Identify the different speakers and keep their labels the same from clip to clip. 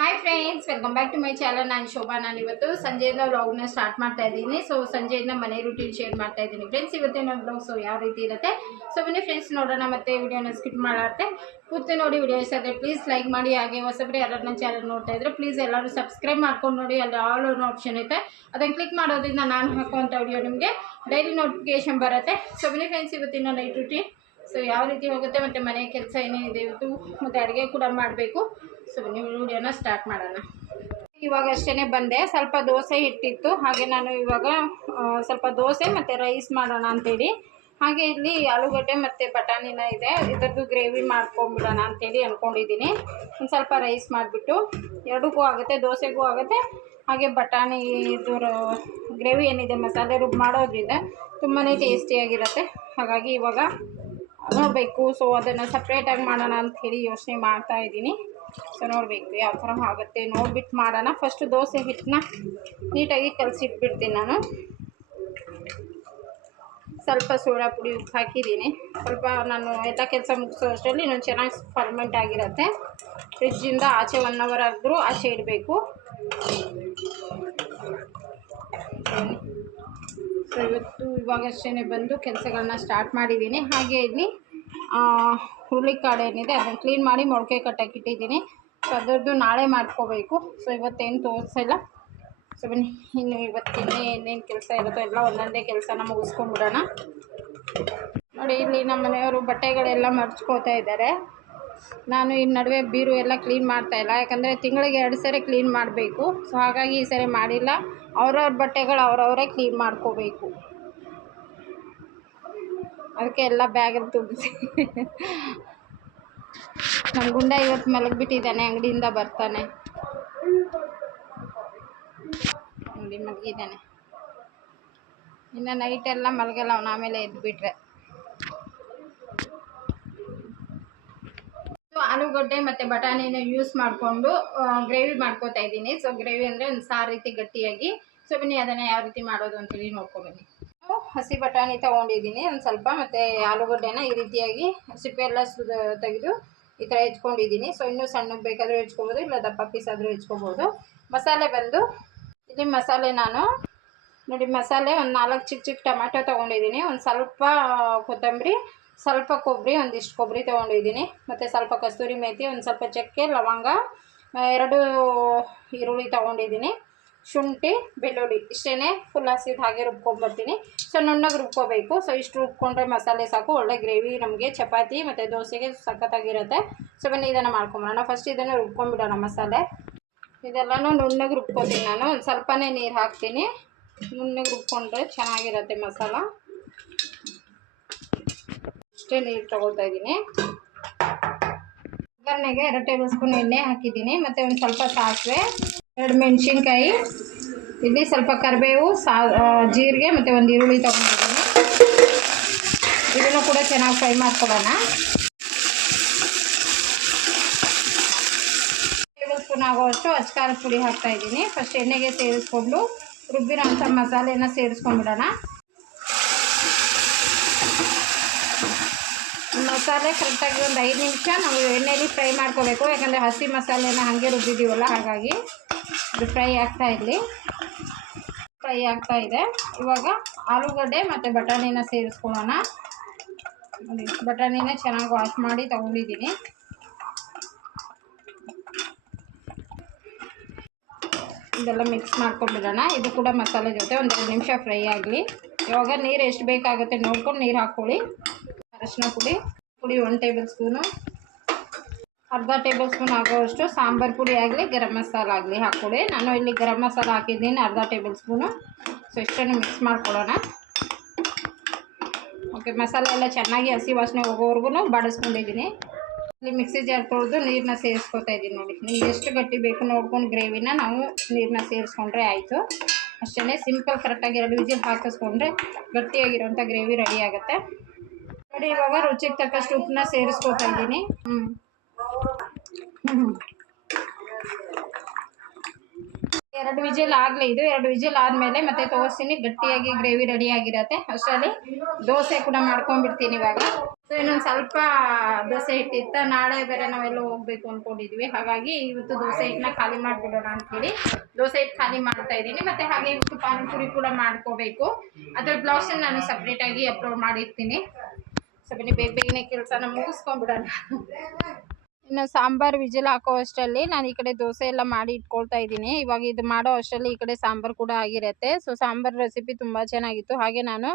Speaker 1: Hi friends welcome back to my channel ನಾನು ಶೋಭಾ ನಾನು ಇವತ್ತು ಸಂಜೆಯಿಂದ ವ್ಲಾಗ್ನ ಸ್ಟಾರ್ಟ್ ಮಾಡ್ತಾ ಇದ್ದೀನಿ. ಸೊ ಸಂಜೆಯಿಂದ ಮನೆ ರೂಟೀನ್ ಶೇರ್ ಮಾಡ್ತಾ ಇದ್ದೀನಿ ಫ್ರೆಂಡ್ಸ್ ಇವತ್ತಿನ ವ್ಲಾಗ್ ಸೊ ಯಾವ ರೀತಿ ಇರುತ್ತೆ? ಸೊ ಬನ್ನಿ ಫ್ರೆಂಡ್ಸ್ ನೋಡೋಣ ಮತ್ತೆ ವಿಡಿಯೋನ ಸ್ಕಿಪ್ ಮಾಡುತ್ತೆ ಕೂತು ನೋಡಿ ವಿಡಿಯೋ ಇಷ್ಟ ಆದರೆ ಪ್ಲೀಸ್ ಲೈಕ್ ಮಾಡಿ. ಹಾಗೆ ಹೊಸಬ್ರೆ ಯಾರು ನನ್ನ ಚಾನಲ್ ನೋಡ್ತಾ ಇದ್ರೆ ಪ್ಲೀಸ್ ಎಲ್ಲರೂ ಸಬ್ಸ್ಕ್ರೈಬ್ ಮಾಡ್ಕೊಂಡು ನೋಡಿ. ಅಲ್ಲಿ ಆಲ್ ಅನ್ನೋ ಆಪ್ಷನ್ ಐತೆ. ಅದನ್ನು ಕ್ಲಿಕ್ ಮಾಡೋದ್ರಿಂದ ನಾನು ಹಾಕುವಂಥ ವಿಡಿಯೋ ನಿಮಗೆ ಡೈಲಿ ನೋಟಿಫಿಕೇಶನ್ ಬರುತ್ತೆ. ಸೊ ಬನ್ನಿ ಫ್ರೆಂಡ್ಸ್ ಇವತ್ತಿನ ನೈಟ್ ರೂಟೀನ್ ಸೊ ಯಾವ ರೀತಿ ಹೋಗುತ್ತೆ ಮತ್ತು ಮನೆ ಕೆಲಸ ಏನೇನಿದೆ ಇವತ್ತು ಮತ್ತು ಅಡುಗೆ ಕೂಡ ಮಾಡಬೇಕು. ಸೊ ನೀವು ವಿಡಿಯೋನ ಸ್ಟಾರ್ಟ್ ಮಾಡೋಣ. ಇವಾಗ ಅಷ್ಟೇ ಬಂದೆ. ಸ್ವಲ್ಪ ದೋಸೆ ಹಿಟ್ಟಿತ್ತು. ಹಾಗೆ ನಾನು ಇವಾಗ ಸ್ವಲ್ಪ ದೋಸೆ ಮತ್ತು ರೈಸ್ ಮಾಡೋಣ ಅಂತೇಳಿ. ಹಾಗೆ ಇಲ್ಲಿ ಆಲೂಗಡ್ಡೆ ಮತ್ತು ಬಟಾಣಿನ ಇದೆ. ಇದರದ್ದು ಗ್ರೇವಿ ಮಾಡ್ಕೊಂಬಿಡೋಣ ಅಂತೇಳಿ ಅಂದ್ಕೊಂಡಿದ್ದೀನಿ ಒಂದು ಸ್ವಲ್ಪ ರೈಸ್ ಮಾಡಿಬಿಟ್ಟು ಎರಡಕ್ಕೂ ಆಗುತ್ತೆ, ದೋಸೆಗೂ ಆಗುತ್ತೆ. ಹಾಗೆ ಬಟಾಣಿ ಇದು ಗ್ರೇವಿ ಏನಿದೆ, ಮಸಾಲೆ ರುಬ್ಬಿ ಮಾಡೋದ್ರಿಂದ ತುಂಬಾ ಟೇಸ್ಟಿಯಾಗಿರುತ್ತೆ ಹಾಗಾಗಿ ಇವಾಗ ನೋಡಬೇಕು. ಸೊ ಅದನ್ನು ಸಪ್ರೇಟಾಗಿ ಮಾಡೋಣ ಅಂತ ಹೇಳಿ ಯೋಚನೆ ಮಾಡ್ತಾ ಇದ್ದೀನಿ. ಸೊ ನೋಡಬೇಕು ಯಾವ ಥರ ಆಗುತ್ತೆ. ನೋಡ್ಬಿಟ್ಟು ಮಾಡೋಣ. ಫಸ್ಟು ದೋಸೆ ಹಿಟ್ಟನ್ನ ನೀಟಾಗಿ ಕಲಸಿಟ್ಬಿಡ್ತೀನಿ ನಾನು. ಸ್ವಲ್ಪ ಸೋಡಾ ಪುಡಿ ಉಪ್ಪು ಹಾಕಿದ್ದೀನಿ. ಸ್ವಲ್ಪ ನಾನು ಎಲ್ಲ ಕೆಲಸ ಮುಗಿಸೋ ಅಷ್ಟರಲ್ಲಿ ಇನ್ನೊಂದು ಚೆನ್ನಾಗಿ ಫರ್ಮೆಂಟ್ ಆಗಿರುತ್ತೆ. ಫ್ರಿಜ್ಜಿಂದ ಆಚೆ ಒನ್ ಅವರ್ ಆದರೂ ಆಚೆ ಇಡಬೇಕು. ಸೊ ಇವತ್ತು ಇವಾಗಷ್ಟೇ ಬಂದು ಕೆಲಸಗಳನ್ನ ಸ್ಟಾರ್ಟ್ ಮಾಡಿದ್ದೀನಿ. ಹಾಗೆ ಇಲ್ಲಿ ಹುರುಳಿಕಾಳು ಏನಿದೆ ಅದನ್ನು ಕ್ಲೀನ್ ಮಾಡಿ ಮೊಳಕೆ ಕಟ್ಟಾಕಿಟ್ಟಿದ್ದೀನಿ ಸೊ ಅದರದ್ದು ನಾಳೆ ಮಾಡ್ಕೋಬೇಕು. ಸೊ ಇವತ್ತೇನು ತೋರಿಸಿಲ್ಲ ಸೊ ಬನ್ನಿ, ಇನ್ನು ಇವತ್ತಿನ್ನೇ ಏನೇನು ಕೆಲಸ ಇರುತ್ತೋ ಎಲ್ಲ ಒಂದೊಂದೇ ಕೆಲಸನ ಮುಗಿಸ್ಕೊಂಡ್ಬಿಡೋಣ. ನೋಡಿ, ಇಲ್ಲಿ ನಮ್ಮ ಮನೆಯವರು ಬಟ್ಟೆಗಳೆಲ್ಲ ಮರ್ಚ್ಕೋತಾ ಇದ್ದಾರೆ. ನಾನು ಈ ನಡುವೆ ಬೀರು ಎಲ್ಲ ಕ್ಲೀನ್ ಮಾಡ್ತಾ ಇಲ್ಲ. ಯಾಕಂದರೆ ತಿಂಗಳಿಗೆ ಎರಡು ಸರಿ ಕ್ಲೀನ್ ಮಾಡಬೇಕು. ಸೊ ಹಾಗಾಗಿ ಈ ಸರಿ ಮಾಡಿಲ್ಲ. ಅವ್ರವ್ರ ಬಟ್ಟೆಗಳು ಅವ್ರವರೇ ಕ್ಲೀನ್ ಮಾಡ್ಕೋಬೇಕು. ಅದಕ್ಕೆ ಎಲ್ಲ ಬ್ಯಾಗಲ್ಲಿ ತುಂಬಿಸಿ. ನಮ್ಮ ಗುಂಡ ಇವತ್ತು ಮಲಗಿಬಿಟ್ಟಿದ್ದಾನೆ, ಅಂಗಡಿಯಿಂದ ಬರ್ತಾನೆ. ಅಂಗಡಿ ಮಲಗಿದ್ದಾನೆ. ಇನ್ನು ನೈಟೆಲ್ಲ ಮಲಗಲ್ಲ, ಅವನು ಆಮೇಲೆ ಎದ್ದುಬಿಟ್ರೆ ಆಲೂಗಡ್ಡೆ ಮತ್ತು ಬಟಾಣಿನ ಯೂಸ್ ಮಾಡಿಕೊಂಡು ಗ್ರೇವಿ ಮಾಡ್ಕೋತಾ ಇದ್ದೀನಿ. ಸೊ ಗ್ರೇವಿ ಅಂದರೆ ಒಂದು ಸಾರು ರೀತಿ ಗಟ್ಟಿಯಾಗಿ. ಸೊ ಬನ್ನಿ, ಅದನ್ನು ಯಾವ ರೀತಿ ಮಾಡೋದು ಅಂತೇಳಿ ನೋಡ್ಕೊಬನ್ನಿ. ಹಸಿ ಬಟಾಣಿ ತಗೊಂಡಿದ್ದೀನಿ. ಒಂದು ಸ್ವಲ್ಪ ಮತ್ತು ಆಲೂಗಡ್ಡೆನ ಈ ರೀತಿಯಾಗಿ ಸಿಪ್ಪೆ ಎಲ್ಲ ತೆಗೆದು ಈ ಥರ ಹೆಚ್ಕೊಂಡಿದ್ದೀನಿ. ಸೊ ಇನ್ನೂ ಸಣ್ಣಗೆ ಬೇಕಾದರೂ ಹೆಚ್ಕೊಬೋದು, ಇಲ್ಲ ದಪ್ಪ ಪೀಸ್ ಆದರೂ ಹೆಚ್ಕೊಬೋದು. ಮಸಾಲೆ ಬಂದು, ಇಲ್ಲಿ ಮಸಾಲೆ ನಾನು, ನೋಡಿ ಮಸಾಲೆ ಒಂದು ನಾಲ್ಕು ಚಿಕ್ಕ ಚಿಕ್ಕ ಟೊಮ್ಯಾಟೊ ತೊಗೊಂಡಿದ್ದೀನಿ. ಒಂದು ಸ್ವಲ್ಪ ಕೊತ್ತಂಬರಿ ಸ್ವಲ್ಪ ಕೊಬ್ಬರಿ, ಒಂದಿಷ್ಟು ಕೊಬ್ಬರಿ ತೊಗೊಂಡಿದ್ದೀನಿ. ಮತ್ತು ಸ್ವಲ್ಪ ಕಸ್ತೂರಿ ಮೇಥಿ ಒಂದು ಸ್ವಲ್ಪ ಚಕ್ಕೆ, ಲವಂಗ ಎರಡು ಈರುಳ್ಳಿ ತೊಗೊಂಡಿದ್ದೀನಿ. ಶುಂಠಿ, ಬೆಳ್ಳುಳ್ಳಿ ಇಷ್ಟೇ ಫುಲ್ ಹಸಿದು ಹಾಗೆ ರುಬ್ಕೊಂಡ್ಬರ್ತೀನಿ. ಸೊ ನುಣ್ಣಗೆ ರುಬ್ಕೋಬೇಕು. ಸೊ ಇಷ್ಟು ರುಬ್ಕೊಂಡ್ರೆ ಮಸಾಲೆ ಸಾಕು. ಒಳ್ಳೆ ಗ್ರೇವಿ ನಮಗೆ. ಚಪಾತಿ ಮತ್ತು ದೋಸೆಗೆ ಸಖತ್ತಾಗಿರುತ್ತೆ. ಸೊ ಬನ್ನಿ, ಇದನ್ನು ಮಾಡ್ಕೊಂಬರೋಣ. ಫಸ್ಟ್ ಇದನ್ನು ರುಬ್ಕೊಂಡ್ಬಿಡೋಣ ಮಸಾಲೆ. ಇದೆಲ್ಲನೂ ನುಣ್ಣಗೆ ರುಬ್ಕೋತೀನಿ ನಾನು. ಒಂದು ಸ್ವಲ್ಪನೇ ನೀರು ಹಾಕ್ತೀನಿ. ನುಣ್ಣಗೆ ರುಬ್ಕೊಂಡ್ರೆ ಚೆನ್ನಾಗಿರುತ್ತೆ ಮಸಾಲ. ಅಷ್ಟೇ ನೀರು ತಗೊಳ್ತಾ ಇದ್ದೀನಿ. ಒಗ್ಗರಣೆಗೆ ಎರಡು ಟೇಬಲ್ ಸ್ಪೂನ್ ಎಣ್ಣೆ ಹಾಕಿದ್ದೀನಿ. ಮತ್ತು ಒಂದು ಸ್ವಲ್ಪ ಸಾಸಿವೆ, ಎರಡು ಮೆಣಸಿನ್ಕಾಯಿ, ಇಲ್ಲಿ ಸ್ವಲ್ಪ ಕರಿಬೇವು ಸಾ ಜೀರಿಗೆ ಮತ್ತು ಒಂದು ಈರುಳ್ಳಿ ತೊಗೊಂಡಿದ್ದೀನಿ. ಇದನ್ನು ಕೂಡ ಚೆನ್ನಾಗಿ ಫ್ರೈ ಮಾಡ್ಕೊಳ್ಳೋಣ. ಟೇಬಲ್ ಸ್ಪೂನ್ ಆಗುವಷ್ಟು ಅಚ್ಕಾರದ ಪುಡಿ ಹಾಕ್ತಾ ಇದ್ದೀನಿ. ಫಸ್ಟ್ ಎಣ್ಣೆಗೆ ಸೇರಿಸ್ಕೊಂಡು ರುಬ್ಬಿರೋ ಅಂಥ ಮಸಾಲೆನ ಸೇರಿಸ್ಕೊಂಡ್ಬಿಡೋಣ. ಮಸಾಲೆ ಕರೆಕ್ಟಾಗಿ ಒಂದು ಐದು ನಿಮಿಷ ನಾವು ಎಣ್ಣೆಯಲ್ಲಿ ಫ್ರೈ ಮಾಡ್ಕೋಬೇಕು. ಯಾಕಂದರೆ ಹಸಿ ಮಸಾಲೆನ ಹಾಗೆ ರುಬ್ಬಿದ್ದೀವಲ್ಲ, ಹಾಗಾಗಿ ಇದು ಫ್ರೈ ಆಗ್ತಾ ಇರಲಿ. ಫ್ರೈ ಆಗ್ತಾ ಇದೆ. ಇವಾಗ ಆಲೂಗಡ್ಡೆ ಮತ್ತು ಬಟಾಣಿನ ಸೇರಿಸ್ಕೊಳ್ಳೋಣ. ಬಟಾಣಿನ ಚೆನ್ನಾಗಿ ವಾಶ್ ಮಾಡಿ ತಗೊಂಡಿದ್ದೀನಿ. ಇದೆಲ್ಲ ಮಿಕ್ಸ್ ಮಾಡ್ಕೊಂಡ್ಬಿಡೋಣ. ಇದು ಕೂಡ ಮಸಾಲೆ ಜೊತೆ ಒಂದೆರಡು ನಿಮಿಷ ಫ್ರೈ ಆಗಲಿ. ಇವಾಗ ನೀರು ಎಷ್ಟು ಬೇಕಾಗುತ್ತೆ ನೋಡ್ಕೊಂಡು ನೀರು ಹಾಕ್ಕೊಳ್ಳಿ. ಅರಶಿನ ಪುಡಿ. ಪುಡಿ ಒನ್ ಟೇಬಲ್ ಸ್ಪೂನು, ಅರ್ಧ ಟೇಬಲ್ ಸ್ಪೂನ್ ಆಗೋವಷ್ಟು ಸಾಂಬಾರು ಪುಡಿ ಆಗಲಿ, ಗರಂ ಮಸಾಲ ಆಗಲಿ ಹಾಕ್ಕೊಳ್ಳಿ ನಾನು ಇಲ್ಲಿ ಗರಂ ಮಸಾಲ ಹಾಕಿದ್ದೀನಿ, ಅರ್ಧ ಟೇಬಲ್ ಸ್ಪೂನು. ಸೊ ಇಷ್ಟನ್ನು ಮಿಕ್ಸ್ ಮಾಡ್ಕೊಳ್ಳೋಣ. ಓಕೆ ಮಸಾಲೆ ಎಲ್ಲ ಚೆನ್ನಾಗಿ ಹಸಿ ವಾಸನೆ ಹೋಗೋವರೆಗೂ ಬಾಡಿಸ್ಕೊಂಡಿದ್ದೀನಿ. ಇಲ್ಲಿ ಮಿಕ್ಸಿ ಜಾರ್ ತೊಳೆದು ನೀರನ್ನ ಸೇರಿಸ್ಕೊತಾ ಇದ್ದೀನಿ ನೋಡಿ. ನಿಮ್ಗೆ ಎಷ್ಟು ಗಟ್ಟಿ ಬೇಕು ನೋಡ್ಕೊಂಡು ಗ್ರೇವಿನ ನಾವು ನೀರನ್ನ ಸೇರಿಸ್ಕೊಂಡ್ರೆ ಆಯಿತು. ಅಷ್ಟೇ ಸಿಂಪಲ್ ಕರೆಕ್ಟಾಗಿ ಎರಡು ವಿಜಿಲ್ ಹಾಕಿಸ್ಕೊಂಡ್ರೆ ಗಟ್ಟಿಯಾಗಿರೋಂಥ ಗ್ರೇವಿ ರೆಡಿ ಆಗುತ್ತೆ. ನೋಡಿ, ಇವಾಗ ರುಚಿಗೆ ತಕ್ಕಷ್ಟು ಉಪ್ಪನ್ನ ಸೇರಿಸ್ಕೊತಾ ಇದ್ದೀನಿ. ಹ್ಞೂ ಎರಡು ವಿಜಲ್ ಆಗ್ಲಿ ಇದು. ಎರಡು ವಿಜಿಲ್ ಆದಮೇಲೆ ಮತ್ತೆ ತೋರಿಸ್ತೀನಿ. ಗಟ್ಟಿಯಾಗಿ ಗ್ರೇವಿ ರೆಡಿ ಆಗಿರತ್ತೆ. ಅಷ್ಟರಲ್ಲಿ ದೋಸೆ ಕೂಡ ಮಾಡ್ಕೊಂಡ್ಬಿಡ್ತೀನಿ ಇವಾಗ. ಸೊ ಇನ್ನೊಂದು ಸ್ವಲ್ಪ ದೋಸೆ ಹಿಟ್ಟಿತ್ತ ನಾಳೆ ಬೇರೆ ನಾವೆಲ್ಲ ಹೋಗ್ಬೇಕು ಅನ್ಕೊಂಡಿದ್ವಿ. ಹಾಗಾಗಿ ಇವತ್ತು ದೋಸೆ ಹಿಟ್ಟನ್ನ ಖಾಲಿ ಮಾಡಿಬಿಡೋಣ ಅಂತೇಳಿ ದೋಸೆ ಹಿಟ್ಟು ಖಾಲಿ ಮಾಡ್ತಾ ಇದ್ದೀನಿ. ಮತ್ತು ಹಾಗೆ ಇವತ್ತು ಪಾನಿಪುರಿ ಕೂಡ ಮಾಡ್ಕೋಬೇಕು. ಅದ್ರ ಬ್ಲೌಸನ್ನು ನಾನು ಸಪ್ರೇಟಾಗಿ ಅಪ್ಲೋಡ್ ಮಾಡಿರ್ತೀನಿ. ಸೊ ಬೇಗ ಬೇಗನೆ ಕೆಲಸನ ಮುಗಿಸ್ಕೊಂಡ್ಬಿಡೋಣ. ಇನ್ನು ಸಾಂಬಾರು ವಿಜಿಲ್ ಹಾಕೋ ಅಷ್ಟರಲ್ಲಿ ನಾನು ಈ ಕಡೆ ದೋಸೆ ಎಲ್ಲ ಮಾಡಿ ಇಟ್ಕೊಳ್ತಾ ಇದ್ದೀನಿ. ಇವಾಗ ಇದು ಮಾಡೋ ಅಷ್ಟರಲ್ಲಿ ಈ ಕಡೆ ಸಾಂಬಾರು ಕೂಡ ಆಗಿರುತ್ತೆ. ಸೊ ಸಾಂಬಾರು ರೆಸಿಪಿ ತುಂಬ ಚೆನ್ನಾಗಿತ್ತು. ಹಾಗೆ ನಾನು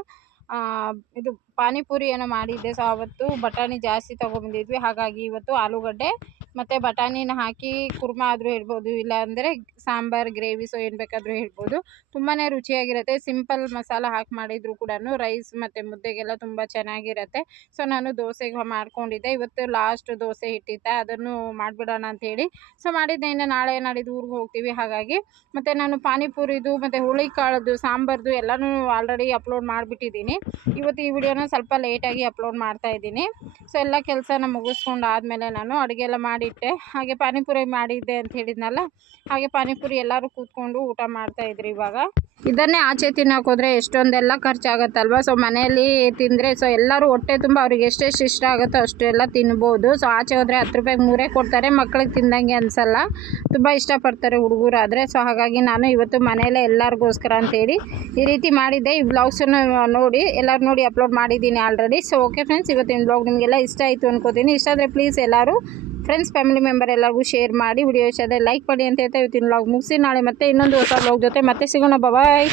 Speaker 1: ಇದು ಪಾನಿಪುರಿ ಏನೋ ಮಾಡಿದ್ದೆ. ಸೊ ಆವತ್ತು ಬಟಾಣಿ ಜಾಸ್ತಿ ತೊಗೊಬಂದಿದ್ವಿ ಹಾಗಾಗಿ ಇವತ್ತು ಆಲೂಗಡ್ಡೆ ಮತ್ತು ಬಟಾಣಿನ ಹಾಕಿ ಕುರ್ಮ ಆದರೂ ಹೇಳ್ಬೋದು ಇಲ್ಲ ಅಂದರೆ ಸಾಂಬಾರು, ಗ್ರೇವಿ, ಸೊ ಏನು ಬೇಕಾದರೂ ಹೇಳ್ಬೋದು. ತುಂಬಾ ರುಚಿಯಾಗಿರುತ್ತೆ. ಸಿಂಪಲ್ ಮಸಾಲ ಹಾಕಿ ಮಾಡಿದರೂ ಕೂಡ ರೈಸ್ ಮತ್ತು ಮುದ್ದೆಗೆಲ್ಲ ತುಂಬ ಚೆನ್ನಾಗಿರುತ್ತೆ. ಸೊ ನಾನು ದೋಸೆಗೆ ಮಾಡ್ಕೊಂಡಿದ್ದೆ. ಇವತ್ತು ಲಾಸ್ಟ್ ದೋಸೆ ಹಿಟ್ಟಿತ್ತೆ ಅದನ್ನು ಮಾಡಿಬಿಡೋಣ ಹೇಳಿ. ಸೊ ಮಾಡಿದ್ದೇನೆ ನಾಳೆ ನಾಡಿದ್ದು ಊರಿಗೆ ಹೋಗ್ತೀವಿ. ಹಾಗಾಗಿ ಮತ್ತು ನಾನು ಪಾನಿಪುರಿದು ಮತ್ತು ಹುಳಿಕಾಳದ್ದು ಸಾಂಬಾರ್ದು ಎಲ್ಲನೂ ಆಲ್ರೆಡಿ ಅಪ್ಲೋಡ್ ಮಾಡಿಬಿಟ್ಟಿದ್ದೀನಿ. ಇವತ್ತು ಈ ವಿಡಿಯೋನ ಸ್ವಲ್ಪ ಲೇಟಾಗಿ ಅಪ್ಲೋಡ್ ಮಾಡ್ತಾ ಇದ್ದೀನಿ. ಸೊ ಎಲ್ಲ ಕೆಲಸನ ಮುಗಿಸ್ಕೊಂಡು ಆದಮೇಲೆ ನಾನು ಅಡುಗೆ ಎಲ್ಲ ಮಾಡಿಟ್ಟೆ ಹಾಗೆ ಪಾನಿಪುರಿ ಮಾಡಿದ್ದೆ ಅಂತ ಹೇಳಿದ್ನಲ್ಲ, ಹಾಗೆ ಪಾನಿಪುರಿ ಎಲ್ಲರೂ ಕೂತ್ಕೊಂಡು ಊಟ ಮಾಡ್ತಾ ಇದ್ರು ಇವಾಗ. ಇದನ್ನೇ ಆಚೆ ತಿನ್ನೋಕೆ ಹೋದರೆ ಎಷ್ಟೊಂದೆಲ್ಲ ಖರ್ಚಾಗತ್ತಲ್ವ? ಸೊ ಮನೆಯಲ್ಲಿ ತಿಂದರೆ ಸೊ ಎಲ್ಲರೂ ಹೊಟ್ಟೆ ತುಂಬ ಅವ್ರಿಗೆ ಎಷ್ಟೆಷ್ಟು ಇಷ್ಟ ಆಗುತ್ತೋ ಅಷ್ಟೆಲ್ಲ ತಿನ್ಬೋದು. ಸೊ ಆಚೆ ಹೋದರೆ ಹತ್ತು ರೂಪಾಯಿಗೆ ಮೂರೇ ಕೊಡ್ತಾರೆ, ಮಕ್ಳಿಗೆ ತಿಂದಂಗೆ ಅನಿಸಲ್ಲ. ತುಂಬ ಇಷ್ಟಪಡ್ತಾರೆ ಹುಡುಗರು ಆದರೆ ಸೊ ಹಾಗಾಗಿ ನಾನು ಇವತ್ತು ಮನೆಯಲ್ಲೇ ಎಲ್ಲರಿಗೋಸ್ಕರ ಅಂತೇಳಿ ಈ ರೀತಿ ಮಾಡಿದ್ದೆ. ಈ ಬ್ಲಾಗ್ಸನ್ನು ನೋಡಿ, ಎಲ್ಲರೂ ನೋಡಿ ಅಪ್ಲೋಡ್ ಮಾಡಿದ್ದೀನಿ ಆಲ್ರೆಡಿ ಸೊ ಓಕೆ ಫ್ರೆಂಡ್ಸ್ ಇವತ್ತಿನ ಬ್ಲಾಗ್ ನಿಮಗೆಲ್ಲ ಇಷ್ಟ ಆಯಿತು ಅನ್ಕೋತೀನಿ. ಇಷ್ಟ ಆದರೆ ಪ್ಲೀಸ್ ಎಲ್ಲರೂ ಫ್ರೆಂಡ್ಸ್ ಫ್ಯಾಮಿಲಿ ಮೆಂಬರ್ ಎಲ್ಲರಿಗೂ ಶೇರ್ ಮಾಡಿ ವಿಡಿಯೋ ಇಷ್ಟ ಲೈಕ್ ಮಾಡಿ ಅಂತ ಹೇಳ್ತಾ ಇವತ್ತಿನ ಲಾಗ್ ಮುಗಿಸಿ. ನಾಳೆ ಮತ್ತೆ ಇನ್ನೊಂದು ಹೊಸ ಲಾಗ್ ಜೊತೆ ಮತ್ತೆ ಸಿಗೋಣ. ಬಾಯ್